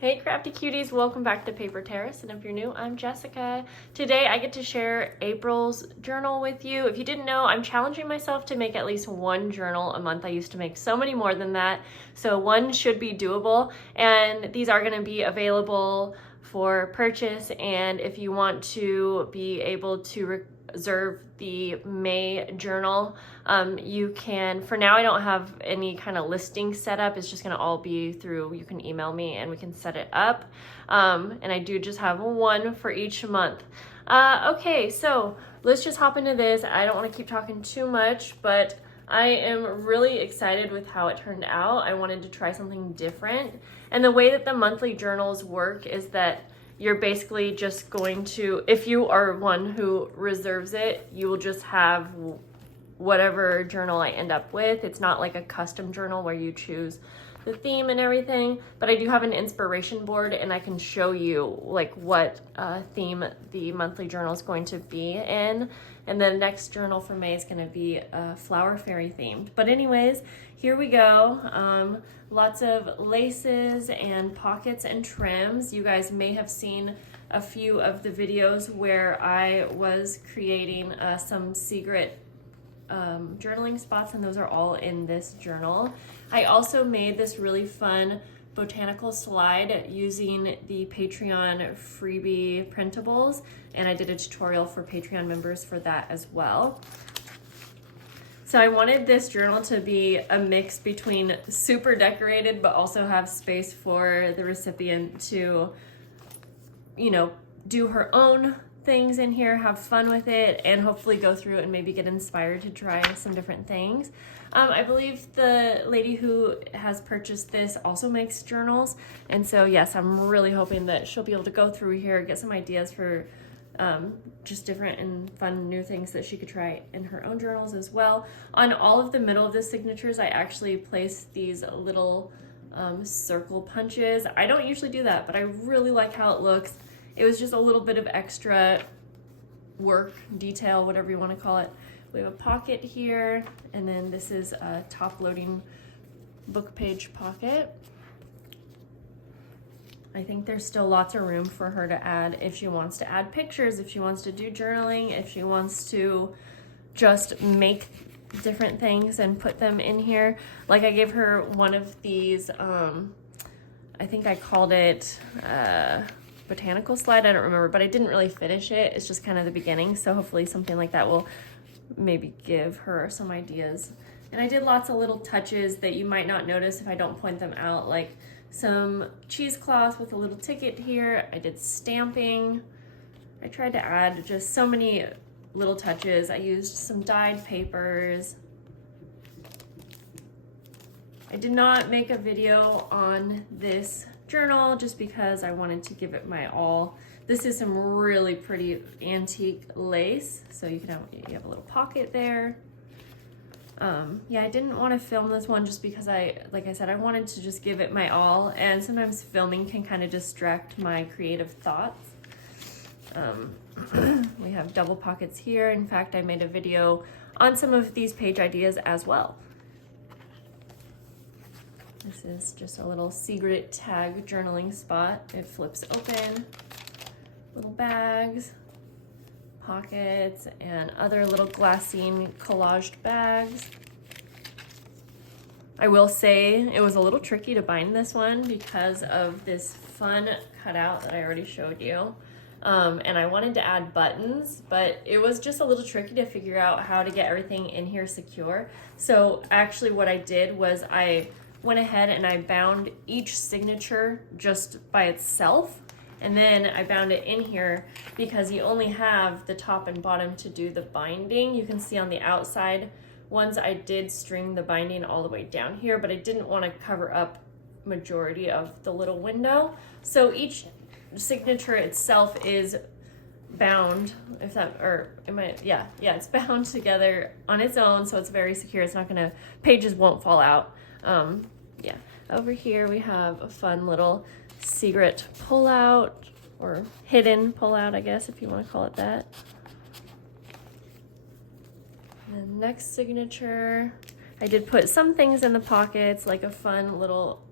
Hey crafty cuties, welcome back to Paper Terrace, and if you're new, I'm Jessica. Today I get to share April's journal with you. If you didn't know, I'm challenging myself to make at least one journal a month. I used to make so many more than that, so one should be doable, and these are going to be available for purchase. And if you want to be able to reserve the May journal, you can. For now, I don't have any kind of listing set up. It's just going to all be through, you can email me and we can set it up. And I do just have one for each month. Okay, so let's just hop into this. I don't want to keep talking too much, but I am really excited with how it turned out. I wanted to try something different. And the way that the monthly journals work is that you're basically just going to, if you are one who reserves it, you will just have whatever journal I end up with. It's not like a custom journal where you choose the theme and everything, but I do have an inspiration board and I can show you like what theme the monthly journal is going to be in. And the next journal for May is going to be flower fairy themed. But anyways, here we go. Lots of laces and pockets and trims. You guys may have seen a few of the videos where I was creating some secret journaling spots, and those are all in this journal. I also made this really fun botanical slide using the Patreon freebie printables, and I did a tutorial for Patreon members for that as well. So I wanted this journal to be a mix between super decorated but also have space for the recipient to, you know, do her own things in here, have fun with it, and hopefully go through and maybe get inspired to try some different things. I believe the lady who has purchased this also makes journals, and so yes, I'm really hoping that she'll be able to go through here, get some ideas for just different and fun new things that she could try in her own journals as well. On all of the middle of the signatures, I actually placed these little circle punches. I don't usually do that, but I really like how it looks. It was just a little bit of extra work, detail, whatever you want to call it. We have a pocket here, and then this is a top-loading book page pocket. I think there's still lots of room for her to add if she wants to add pictures, if she wants to do journaling, if she wants to just make different things and put them in here. Like I gave her one of these, I think I called it Botanical slide, I don't remember, but I didn't really finish it. It's just kind of the beginning, so hopefully something like that will maybe give her some ideas. And I did lots of little touches that you might not notice if I don't point them out, like some cheesecloth with a little ticket here. I did stamping. I tried to add just so many little touches. I used some dyed papers. I did not make a video on this journal just because I wanted to give it my all. This is some really pretty antique lace, so you have a little pocket there. Yeah, I didn't want to film this one just because like I said, I wanted to just give it my all, and sometimes filming can kind of distract my creative thoughts. We have double pockets here. In fact, I made a video on some of these page ideas as well. This is just a little secret tag journaling spot. It flips open. Little bags, pockets, and other little glassine collaged bags. I will say it was a little tricky to bind this one because of this fun cutout that I already showed you. And I wanted to add buttons, but it was just a little tricky to figure out how to get everything in here secure. So actually what I did was I went ahead and I bound each signature just by itself, and then I bound it in here because you only have the top and bottom to do the binding. You can see on the outside ones I did string the binding all the way down here, but I didn't want to cover up majority of the little window. So each signature itself is bound, if that, or am I, yeah, it's bound together on its own, so it's very secure. It's not gonna, pages won't fall out. Yeah, over here we have a fun little secret pullout, or hidden pullout, I guess, if you want to call it that. And the next signature, I did put some things in the pockets, like a fun little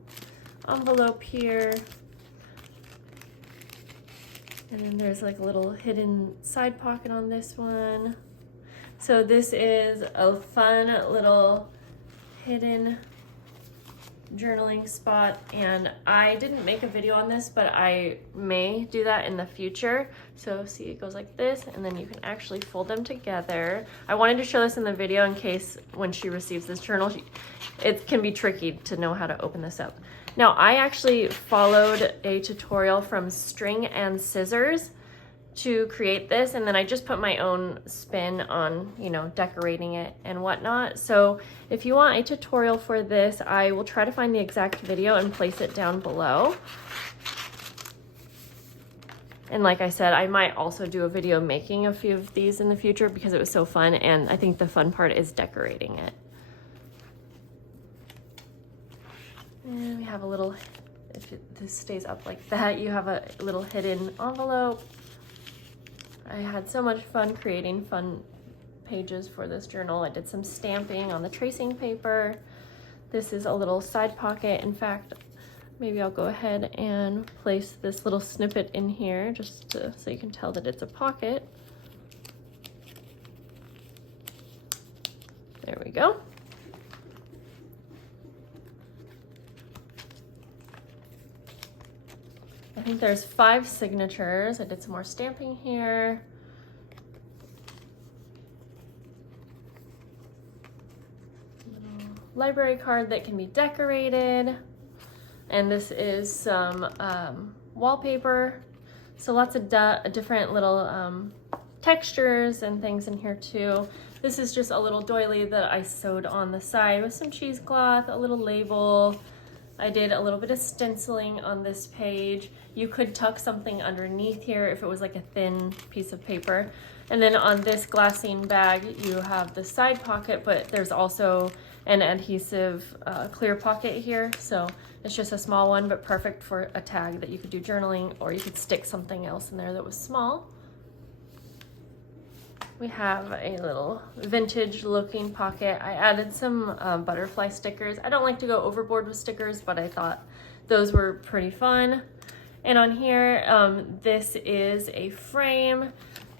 envelope here. And then there's like a little hidden side pocket on this one. So this is a fun little hidden journaling spot, and I didn't make a video on this, but I may do that in the future. So see, it goes like this, and then you can actually fold them together. I wanted to show this in the video in case when she receives this journal, it can be tricky to know how to open this up. Now, I actually followed a tutorial from String and Scissors to create this, and then I just put my own spin on, you know, decorating it and whatnot. So if you want a tutorial for this, I will try to find the exact video and place it down below. And like I said, I might also do a video making a few of these in the future because it was so fun, and I think the fun part is decorating it. And we have a little, if this stays up like that, you have a little hidden envelope. I had so much fun creating fun pages for this journal. I did some stamping on the tracing paper. This is a little side pocket. In fact, maybe I'll go ahead and place this little snippet in here just so you can tell that it's a pocket. There we go. I think there's 5 signatures. I did some more stamping here. Little library card that can be decorated. And this is some wallpaper. So lots of different little textures and things in here too. This is just a little doily that I sewed on the side with some cheesecloth, a little label. I did a little bit of stenciling on this page. You could tuck something underneath here if it was like a thin piece of paper. And then on this glassine bag, you have the side pocket, but there's also an adhesive clear pocket here. So it's just a small one, but perfect for a tag that you could do journaling, or you could stick something else in there that was small. We have a little vintage looking pocket. I added some butterfly stickers. I don't like to go overboard with stickers, but I thought those were pretty fun. And on here, this is a frame.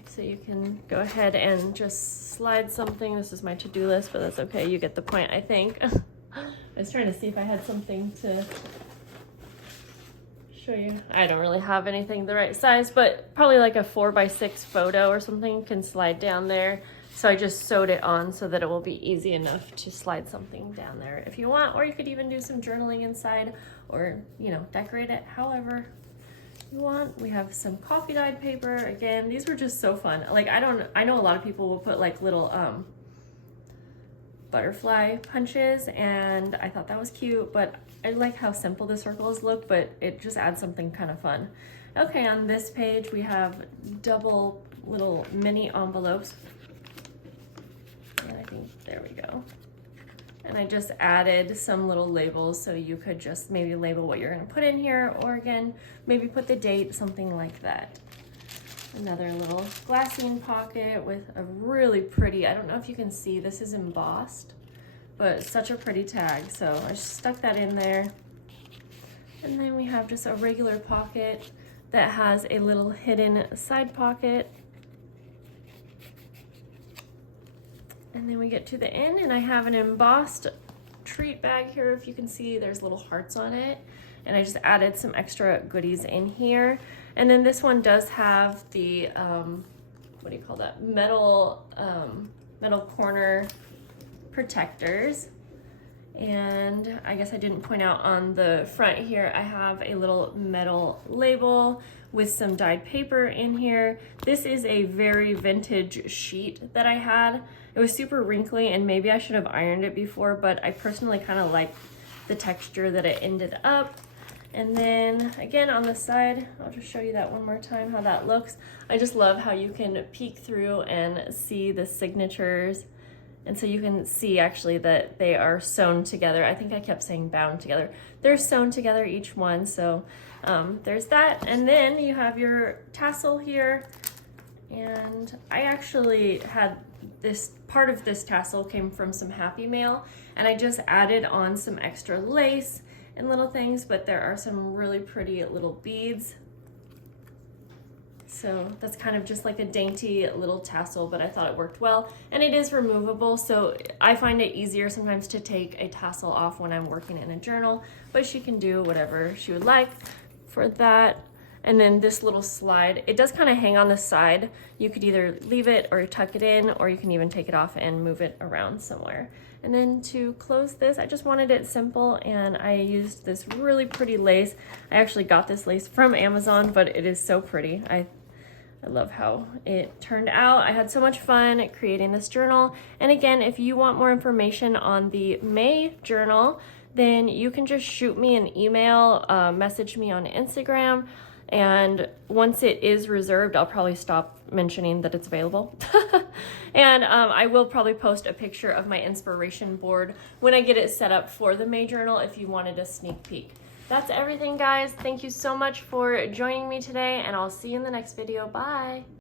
So you can go ahead and just slide something. This is my to-do list, but that's okay. You get the point, I think. I was trying to see if I had something to show you. I don't really have anything the right size, but probably like a 4x6 photo or something can slide down there. So I just sewed it on so that it will be easy enough to slide something down there if you want, or you could even do some journaling inside, or, you know, decorate it however you want. We have some coffee dyed paper. Again, these were just so fun. Like, I know a lot of people will put like little butterfly punches, and I thought that was cute, but I like how simple the circles look, but it just adds something kind of fun. Okay, on this page we have double little mini envelopes, and I think there we go. And I just added some little labels, so you could just maybe label what you're gonna put in here, or again, maybe put the date, something like that. Another little glassine pocket with a really pretty, I don't know if you can see, this is embossed, but such a pretty tag. So I just stuck that in there. And then we have just a regular pocket that has a little hidden side pocket. And then we get to the end, and I have an embossed treat bag here. If you can see, there's little hearts on it. And I just added some extra goodies in here. And then this one does have the, what do you call that? Metal corner protectors. And I guess I didn't point out on the front here, I have a little metal label with some dyed paper in here. This is a very vintage sheet that I had. It was super wrinkly, and maybe I should have ironed it before, but I personally kind of like the texture that it ended up. And then again on the side, I'll just show you that one more time, how that looks. I just love how you can peek through and see the signatures. And so you can see actually that they are sewn together. I think I kept saying bound together. They're sewn together, each one. So there's that. And then you have your tassel here. And I actually had this, part of this tassel came from some Happy Mail, and I just added on some extra lace and little things, but there are some really pretty little beads. So that's kind of just like a dainty little tassel, but I thought it worked well. And it is removable, so I find it easier sometimes to take a tassel off when I'm working in a journal, but she can do whatever she would like for that. And then this little slide, it does kind of hang on the side. You could either leave it or tuck it in, or you can even take it off and move it around somewhere. And then to close this, I just wanted it simple, and I used this really pretty lace. I actually got this lace from Amazon, but it is so pretty. I love how it turned out. I had so much fun creating this journal. And again, if you want more information on the May journal, then you can just shoot me an email, message me on Instagram. And once it is reserved, I'll probably stop mentioning that it's available. And I will probably post a picture of my inspiration board when I get it set up for the May journal if you wanted a sneak peek. That's everything, guys. Thank you so much for joining me today, and I'll see you in the next video. Bye.